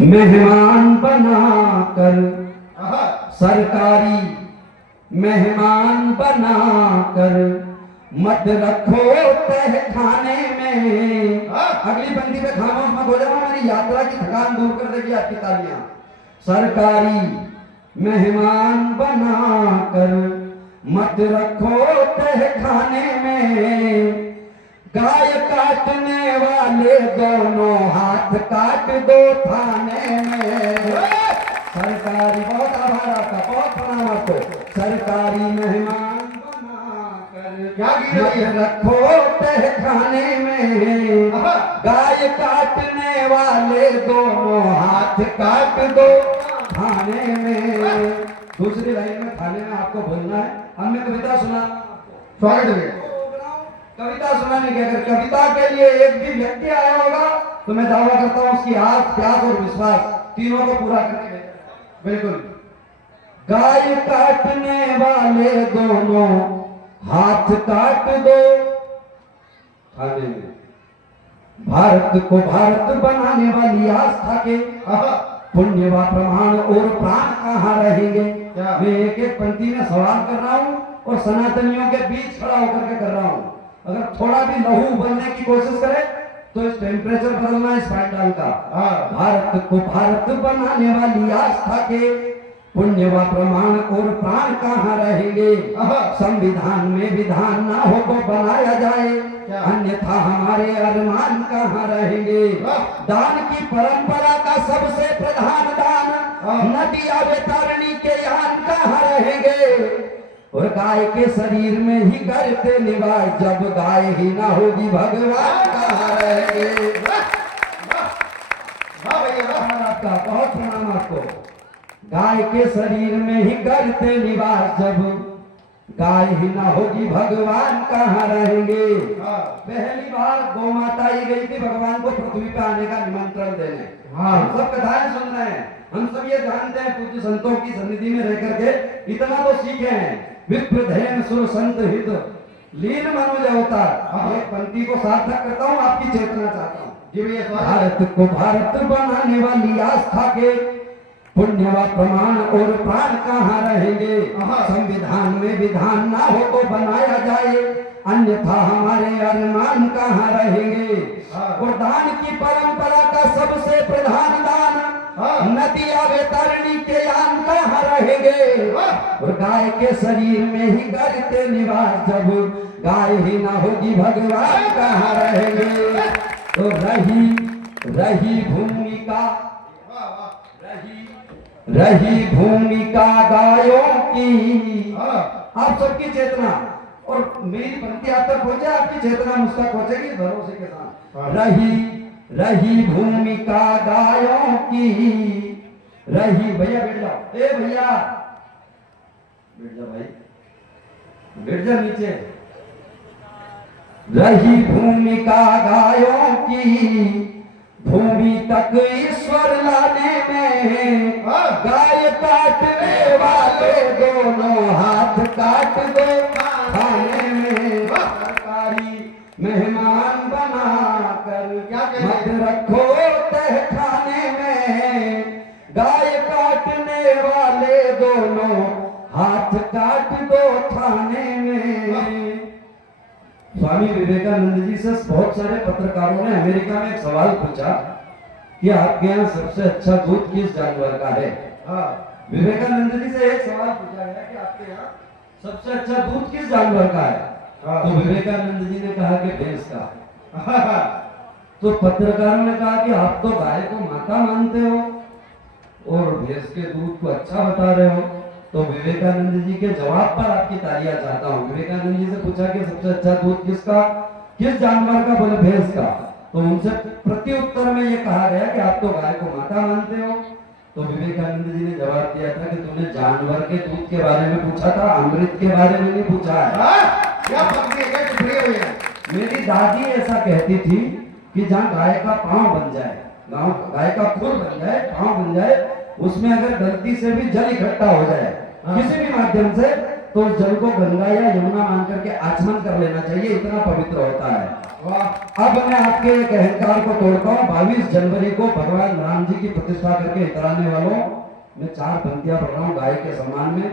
मेहमान बनाकर सरकारी मेहमान बनाकर मत रखो तहखाने में। अगली पंक्ति पे खामोश मत हो जाओ, हमारी यात्रा की थकान दूर कर देगी आपकी तालियां। सरकारी मेहमान बनाकर मत रखो तहखाने में। गाय काटने वाले दोनों हाथ काट दो थाने में। सरकारी, बहुत आभार आपका, बहुत प्रणाम आपको। सरकारी मेहमान बनाकर मत रखो तहखाने में। गाय काटने वाले दोनों हाथ काट दो थाने में। दूसरी लाइन में थाने में आपको बोलना है। हमने कविता सुना, स्वागत है। कविता सुनाने की, अगर कविता के लिए एक भी व्यक्ति आया होगा तो मैं दावा करता हूं उसकी आस, प्यास और विश्वास तीनों को पूरा करके बिल्कुल। गाय काटने वाले दोनों हाथ काट दो थाने में। भारत को भारत बनाने वाली आस्था के पुण्य व प्रमाण और प्राण कहाँ रहेंगे। मैं एक एक पंक्ति में सवाल कर रहा हूँ और सनातनियों के बीच खड़ा होकर के कर रहा हूँ। अगर थोड़ा भी लहू उबलने की कोशिश करे तो इस टेम्परेचर बदलना है स्पाइटल का। भारत को भारत बनाने वाली आस्था के पुण्य व प्रमाण और प्राण कहाँ रहेंगे। संविधान में विधान ना हो तो बनाया जाए, अन्यथा हमारे अरमान कहाँ रहेंगे। दान की परंपरा का सबसे प्रधान दान नदिया बेतारणी के यान कहाँ रहेंगे। और गाय के शरीर में ही करते निवास, जब गाय ही ना होगी भगवान कहाँ रहेंगे। आपका बहुत प्रणाम आपको। गाय के शरीर में ही करते निवास, जब गाय ही ना होगी भगवान कहाँ रहेंगे। पहली बार गौ माता ही गई थी भगवान को पृथ्वी पे आने का निमंत्रण देने। हम सब कथाएं सुन रहे हैं, हम सब ये जानते हैं पूज्य संतों की सन्निधि में रह करके इतना तो सीखे हैं। विप्रधेन सुर संत हित लीन मनुज अवतार। एक पंक्ति को सार्थक करता हूँ, आपकी चेतना चाहता हूँ। भारत को भारत बनाने वाली आस्था के पुण्य व प्रमाण और प्राण कहाँ रहेंगे। संविधान में विधान ना हो तो बनाया जाए, अन्यथा हमारे अरमान कहाँ रहेंगे। और दान की परंपरा का सबसे प्रधान दान नदिया बेतारणी के यान कहाँ रहेंगे। और गाय के शरीर में ही करते निवास, जब गाय ही ना होगी भगवान कहाँ रहेंगे। तो रही भूमिका रही भूमिका गायों की। आप सबकी चेतना और मेरी पंक्ति आप तक पहुंचे, आपकी चेतना मुझ तक पहुंचेगी भरोसे के साथ। रही भूमिका गायों की। रही, भैया बैठ जाओ, ए भैया बैठ जा भाई, बैठ जा नीचे। रही भूमिका गायों की, भूमि तक ईश्वर लाने में। गाय काटने वाले दोनों हाथ काट दो खाने में। सरकारी मेहमान बनाकर मत रखो तहखाने में। गाय काटने वाले दोनों हाथ काट दो थाने में। स्वामी विवेकानंद जी से बहुत सारे पत्रकारों ने अमेरिका में एक सवाल पूछा कि आपके यहाँ सबसे अच्छा दूध किस जानवर का है। विवेकानंद जी से एक सवाल पूछा गया कि आपके यहाँ सबसे अच्छा दूध किस जानवर का है। तो विवेकानंद जी ने कहा कि भैंस का। तो पत्रकारों ने कहा कि आप तो गाय को माता मानते हो और भैंस के दूध को अच्छा बता रहे हो। तो विवेकानंद जी के जवाब पर आपकी तालियां चाहता हूँ। विवेकानंद जी से पूछा कि सबसे अच्छा दूध किसका, किस जानवर का, बोले भैंस का। तो उनसे प्रति उत्तर में ये कहा गया कि आप तो गाय को माता मानते हो। तो विवेकानंद जी ने जवाब दिया था कि तुमने जानवर के दूध के बारे में पूछा था, अमृत के बारे में नहीं पूछा है। मेरी दादी ऐसा कहती थी कि जहाँ गाय का पांव बन जाए, गाय का खुर बन जाए, पांव बन जाए, उसमें अगर गलती से भी जल इकट्ठा हो जाए किसी भी माध्यम से, तो उस जल को गंगा या यमुना मान करके आचमन कर लेना चाहिए, इतना पवित्र होता है। अब मैं आपके एक अहंकार को तोड़ता हूँ। 22 जनवरी को भगवान राम जी की प्रतिष्ठा करके इतराने वालों में 4 पंक्तियां पढ़ रहा हूँ गाय के सम्मान में।